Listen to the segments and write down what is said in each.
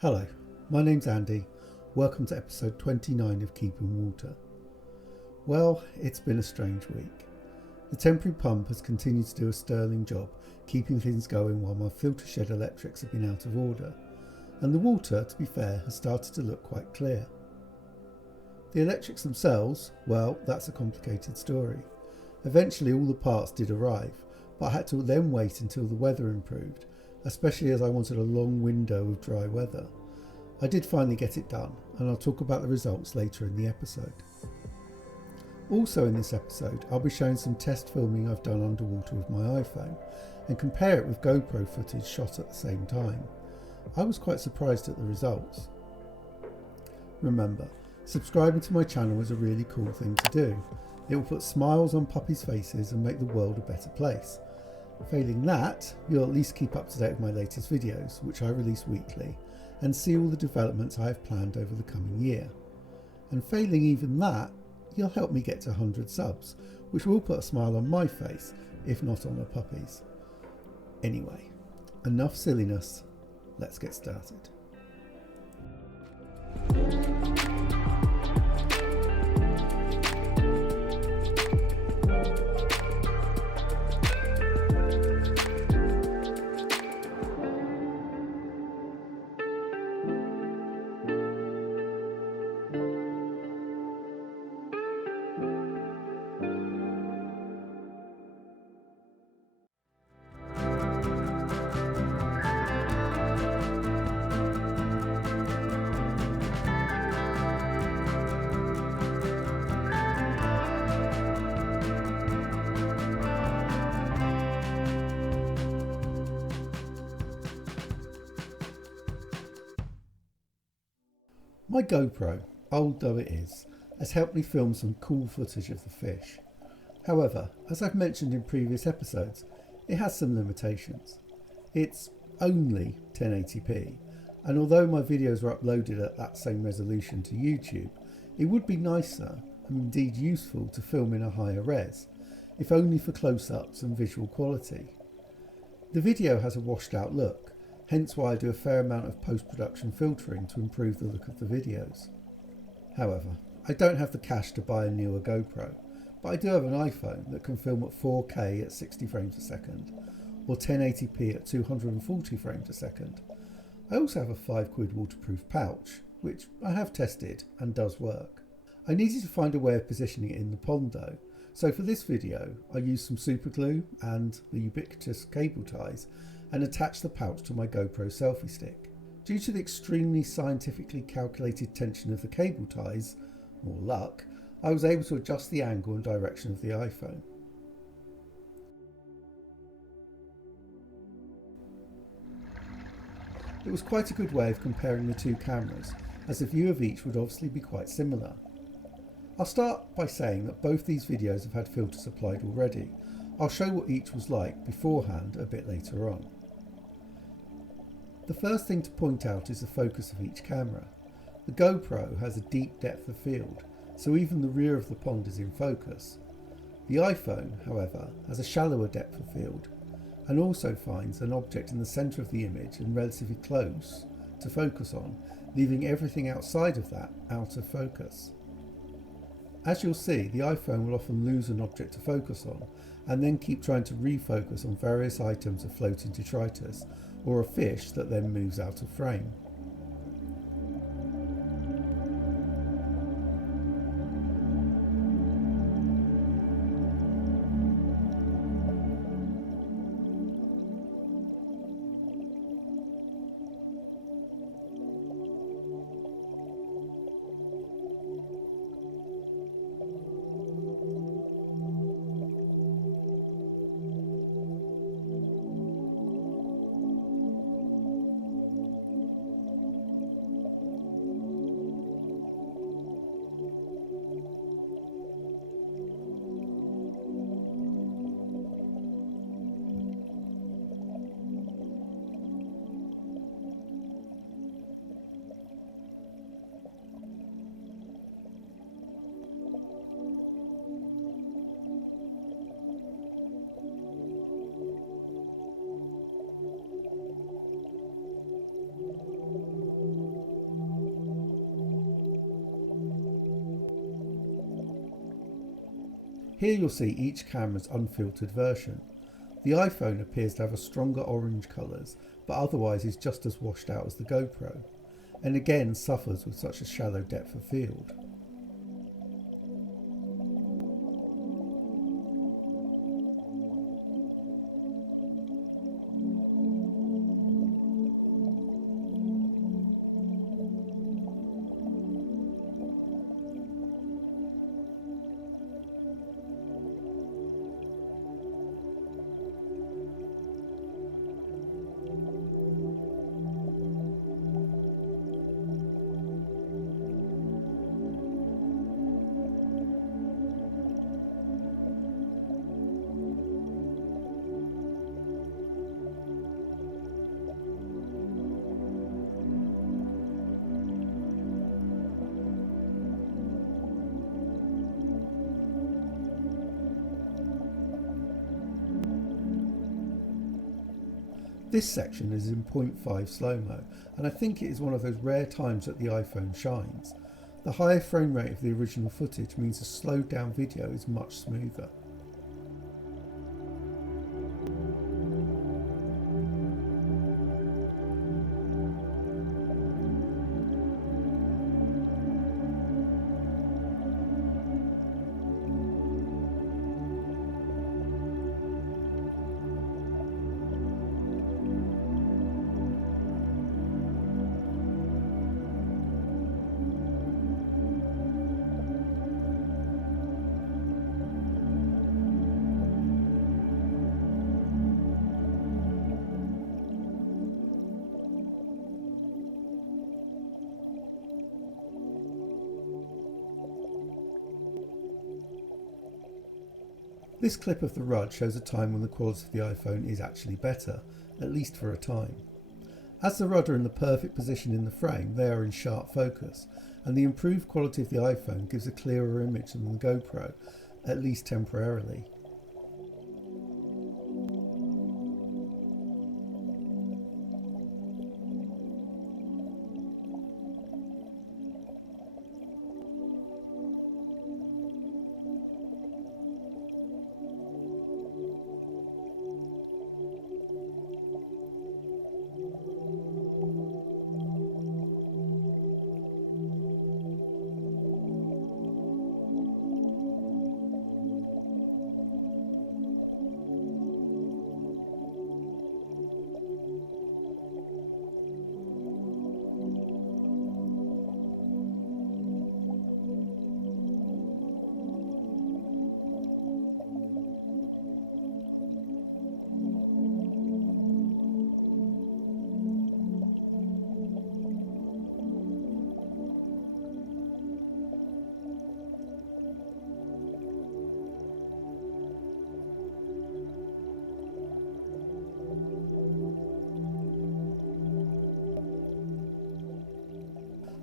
Hello, my name's Andy. Welcome to episode 29 of Keeping Water. Well, it's been a strange week. The temporary pump has continued to do a sterling job keeping things going while my filter shed electrics have been out of order, and the water, to be fair, has started to look quite clear. The electrics themselves, well, that's a complicated story. Eventually all the parts did arrive, but I had to then wait until the weather improved, especially as I wanted a long window of dry weather. I did finally get it done, and I'll talk about the results later in the episode. Also in this episode, I'll be showing some test filming I've done underwater with my iPhone, and compare it with GoPro footage shot at the same time. I was quite surprised at the results. Remember, subscribing to my channel is a really cool thing to do. It will put smiles on puppies' faces and make the world a better place. Failing that, you'll at least keep up to date with my latest videos, which I release weekly, and see all the developments I have planned over the coming year. And failing even that, you'll help me get to 100 subs, which will put a smile on my face, if not on the puppies. Anyway, enough silliness, let's get started. My GoPro, old though it is, has helped me film some cool footage of the fish. However, as I've mentioned in previous episodes, it has some limitations. It's only 1080p, and although my videos are uploaded at that same resolution to YouTube, it would be nicer, and indeed useful, to film in a higher res, if only for close-ups and visual quality. The video has a washed out look, hence why I do a fair amount of post-production filtering to improve the look of the videos. However, I don't have the cash to buy a newer GoPro, but I do have an iPhone that can film at 4K at 60 frames a second, or 1080p at 240 frames a second. I also have a £5 waterproof pouch, which I have tested and does work. I needed to find a way of positioning it in the pond though, so for this video I used some super glue and the ubiquitous cable ties and attached the pouch to my GoPro selfie stick. Due to the extremely scientifically calculated tension of the cable ties, or luck, I was able to adjust the angle and direction of the iPhone. It was quite a good way of comparing the two cameras, as the view of each would obviously be quite similar. I'll start by saying that both these videos have had filters applied already. I'll show what each was like beforehand a bit later on. The first thing to point out is the focus of each camera. The GoPro has a deep depth of field, so even the rear of the pond is in focus. The iPhone, however, has a shallower depth of field, and also finds an object in the centre of the image and relatively close to focus on, leaving everything outside of that out of focus. As you'll see, the iPhone will often lose an object to focus on, and then keep trying to refocus on various items of floating detritus, or a fish that then moves out of frame. Here you'll see each camera's unfiltered version. The iPhone appears to have a stronger orange colours, but otherwise is just as washed out as the GoPro, and again suffers with such a shallow depth of field. This section is in 0.5 slow-mo, and I think it is one of those rare times that the iPhone shines. The higher frame rate of the original footage means a slowed down video is much smoother. This clip of the RUD shows a time when the quality of the iPhone is actually better, at least for a time. As the RUD are in the perfect position in the frame, they are in sharp focus, and the improved quality of the iPhone gives a clearer image than the GoPro, at least temporarily.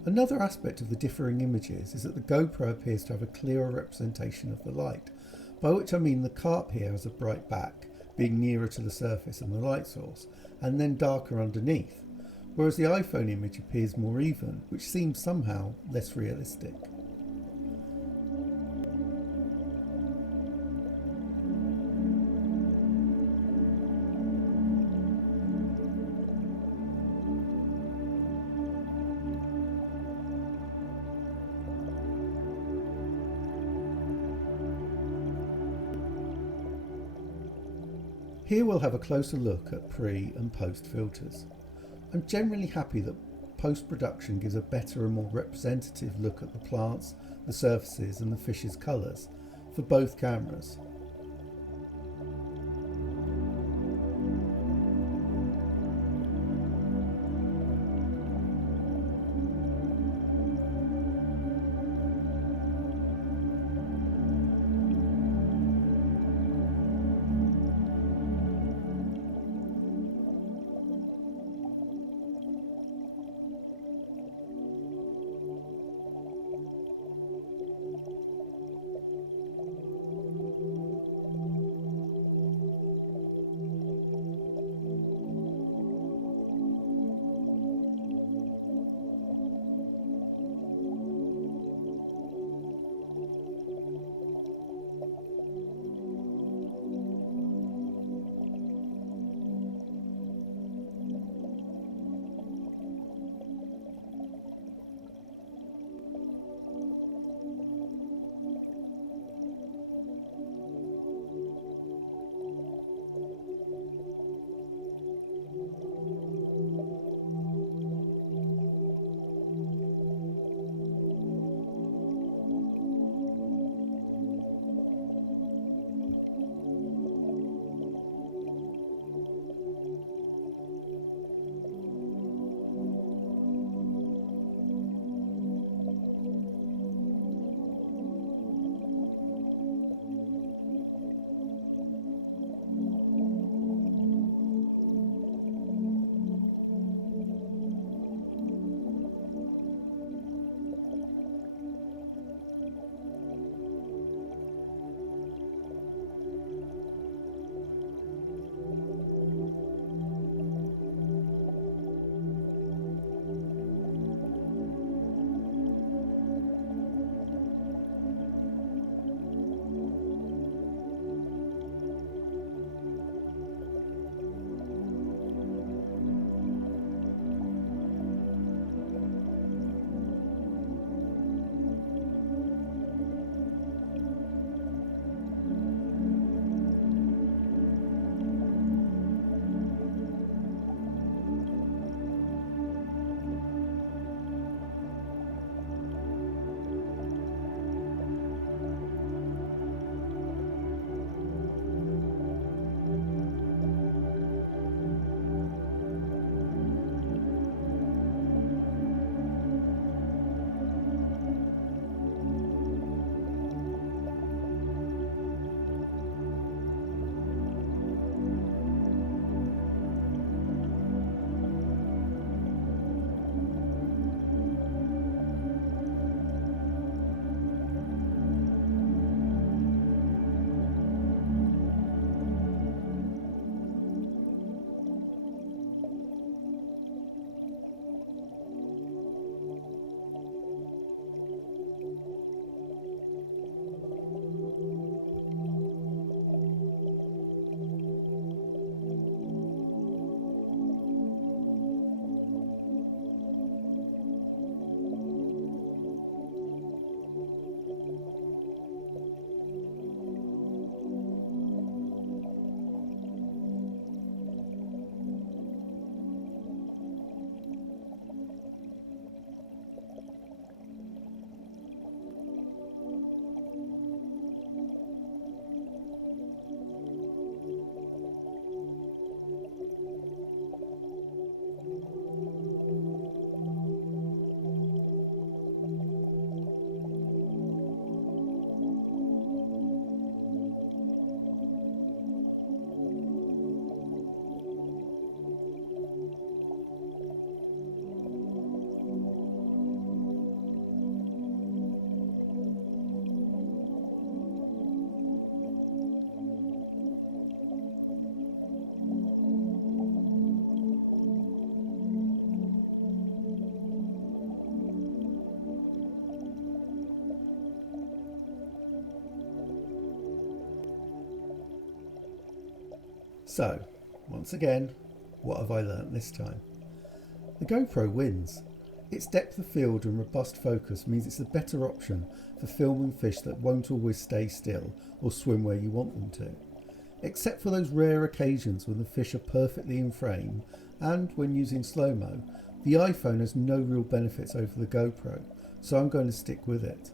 Another aspect of the differing images is that the GoPro appears to have a clearer representation of the light, by which I mean the carp here has a bright back, being nearer to the surface and the light source, and then darker underneath, whereas the iPhone image appears more even, which seems somehow less realistic. Here we'll have a closer look at pre and post filters. I'm generally happy that post-production gives a better and more representative look at the plants, the surfaces and the fish's colours for both cameras. So, once again, what have I learnt this time? The GoPro wins. Its depth of field and robust focus means it's a better option for filming fish that won't always stay still or swim where you want them to. Except for those rare occasions when the fish are perfectly in frame and when using slow-mo, the iPhone has no real benefits over the GoPro, so I'm going to stick with it.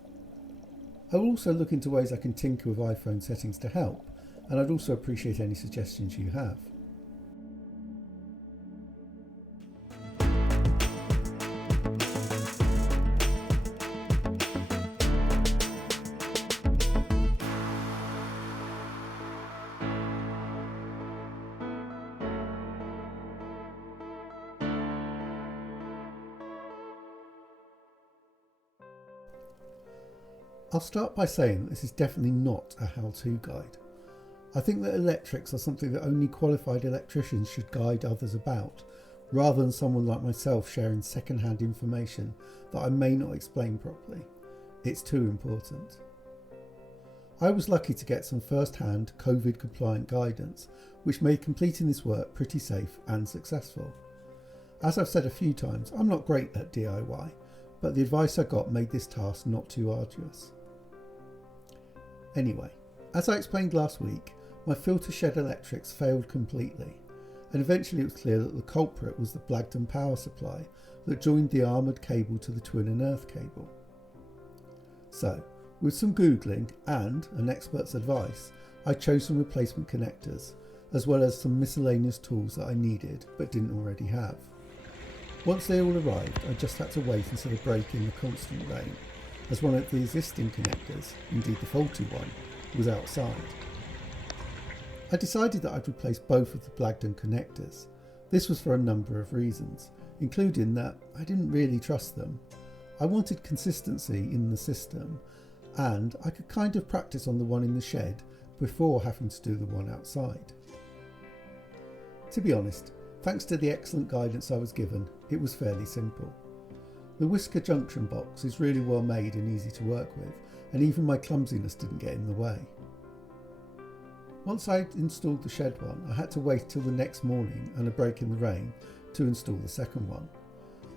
I will also look into ways I can tinker with iPhone settings to help, and I'd also appreciate any suggestions you have. I'll start by saying that this is definitely not a how-to guide. I think that electrics are something that only qualified electricians should guide others about, rather than someone like myself sharing second-hand information that I may not explain properly. It's too important. I was lucky to get some first-hand COVID-compliant guidance, which made completing this work pretty safe and successful. As I've said a few times, I'm not great at DIY, but the advice I got made this task not too arduous. Anyway, as I explained last week, my filter shed electrics failed completely, and eventually it was clear that the culprit was the Blagdon power supply that joined the armoured cable to the twin and earth cable. So, with some googling and an expert's advice, I chose some replacement connectors, as well as some miscellaneous tools that I needed but didn't already have. Once they all arrived, I just had to wait until the break in the constant rain, as one of the existing connectors, indeed the faulty one, was outside. I decided that I'd replace both of the Blagdon connectors. This was for a number of reasons, including that I didn't really trust them. I wanted consistency in the system, and I could kind of practice on the one in the shed before having to do the one outside. To be honest, thanks to the excellent guidance I was given, it was fairly simple. The whisker junction box is really well made and easy to work with, and even my clumsiness didn't get in the way. Once I'd installed the shed one, I had to wait till the next morning and a break in the rain to install the second one.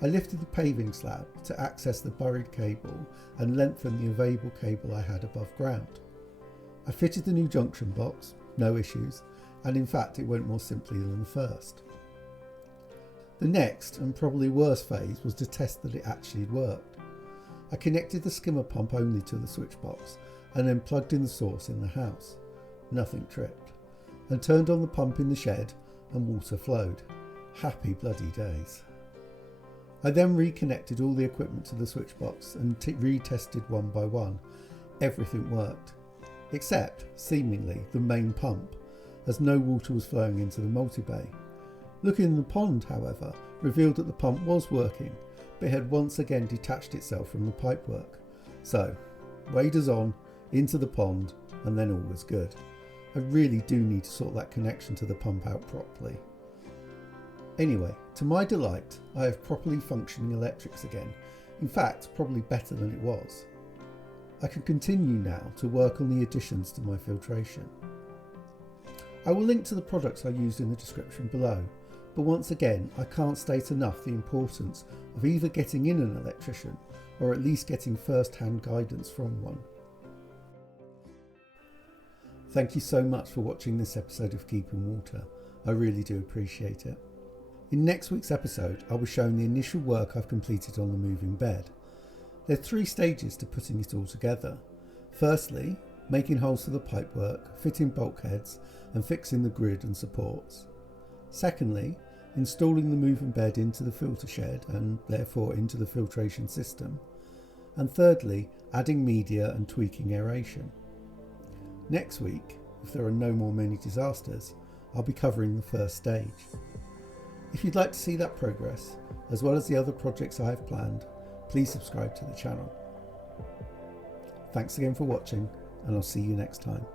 I lifted the paving slab to access the buried cable and lengthen the available cable I had above ground. I fitted the new junction box, no issues, and in fact it went more simply than the first. The next, and probably worst phase, was to test that it actually worked. I connected the skimmer pump only to the switch box and then plugged in the source in the house. Nothing tripped. And turned on the pump in the shed and water flowed. Happy bloody days. I then reconnected all the equipment to the switch box and retested one by one. Everything worked. Except, seemingly, the main pump, as no water was flowing into the multi-bay. Looking in the pond, however, revealed that the pump was working, but it had once again detached itself from the pipework. So, waders on, into the pond, and then all was good. I really do need to sort that connection to the pump out properly. Anyway, to my delight, I have properly functioning electrics again. In fact, probably better than it was. I can continue now to work on the additions to my filtration. I will link to the products I used in the description below, but once again I can't state enough the importance of either getting in an electrician or at least getting first-hand guidance from one. Thank you so much for watching this episode of Keeping Water. I really do appreciate it. In next week's episode I'll be showing the initial work I've completed on the moving bed. There are 3 stages to putting it all together. Firstly, making holes for the pipework, fitting bulkheads and fixing the grid and supports. Secondly, installing the moving bed into the filter shed and therefore into the filtration system. And thirdly, adding media and tweaking aeration. Next week, if there are no more mini disasters, I'll be covering the first stage. If you'd like to see that progress, as well as the other projects I have planned, please subscribe to the channel. Thanks again for watching, and I'll see you next time.